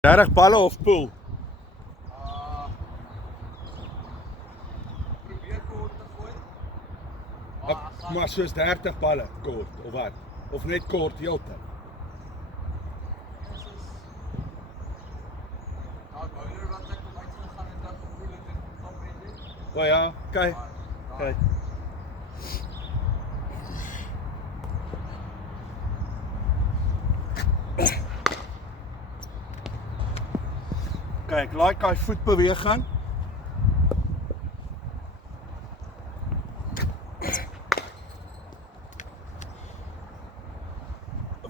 30 balle of pool? Probeer kort te gooi. Maar soos 30 balle kort of wat? Of net kort heeltyd? Bowler wat ek op uitsien gaan en dan op pool het en top red. O ja, okay. Okay. Kyk, like hy voet beweeg gaan.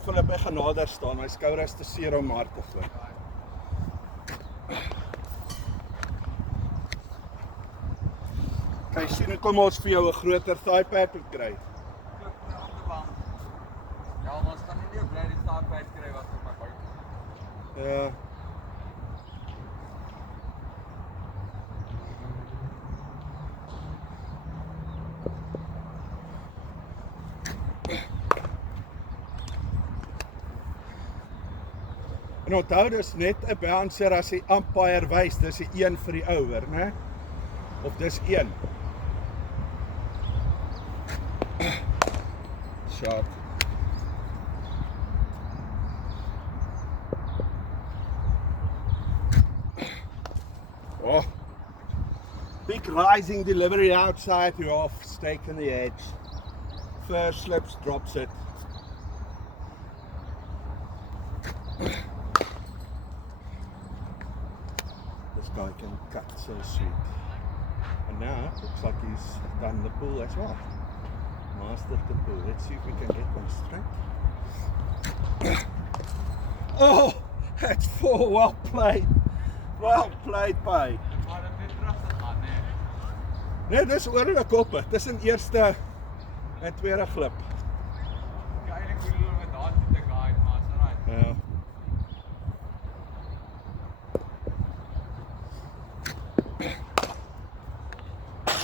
Philip, ek gaan nader staan, my skouer is te seer om hard te gooi. Kyk, sien, kom ons vir jou 'n groter thigh pad kry. Klik my op die bank. Ja, maar ons kan nie bly die startpad kry wat op my buik. Ja. En onthou, dis net 'n bouncer as die umpire wys, dis die 1 vir die over, né? Of dis 1. Shot. Oh. Big rising delivery outside, you're off, stake on the edge. First slips, drops it. This guy can cut so sweet. And now it looks like he's done the pull as well. Mastered the pull. Let's see if we can get one straight. Oh, that's 4. Well played. Well played, by. Maar dit het terug gegaan, nee. Nee, dis oor die koppe. Tussen eerste en tweede glip. Ek eintlik bedoel om met daar te guide, maar is alright. Ja.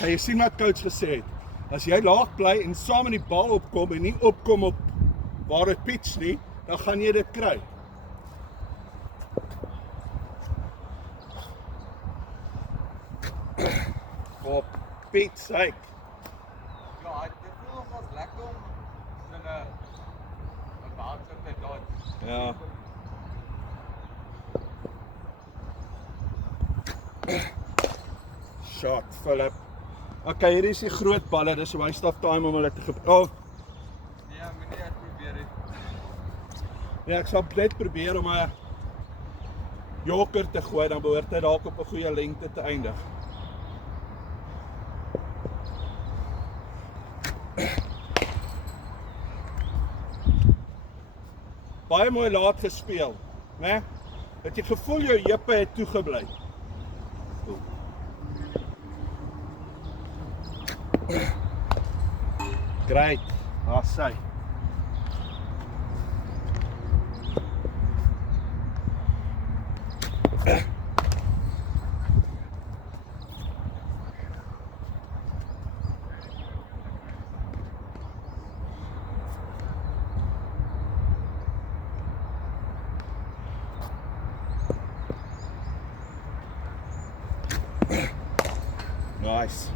En jy sien wat coach gesê het. As jy laag bly en saam in die bal opkom en nie opkom op waar dit pitch nie, dan gaan jy dit kry. Op pitch sake. Ja, dit voel nog as lekker om so 'n bouncer te dodge. Ja. Shot, Philip. Okay, hier is die groot balle, dis 'n waste of time om hulle te gebruik. Nee, moenie dit probeer nie. Ja, ek sal net probeer om 'n joker te gooi, dan behoort hy dalk op 'n goeie lengte te eindig. Baie mooi laat gespeel, né? Het jy gevoel jou heupe het toegebly? Great, sy. Nice.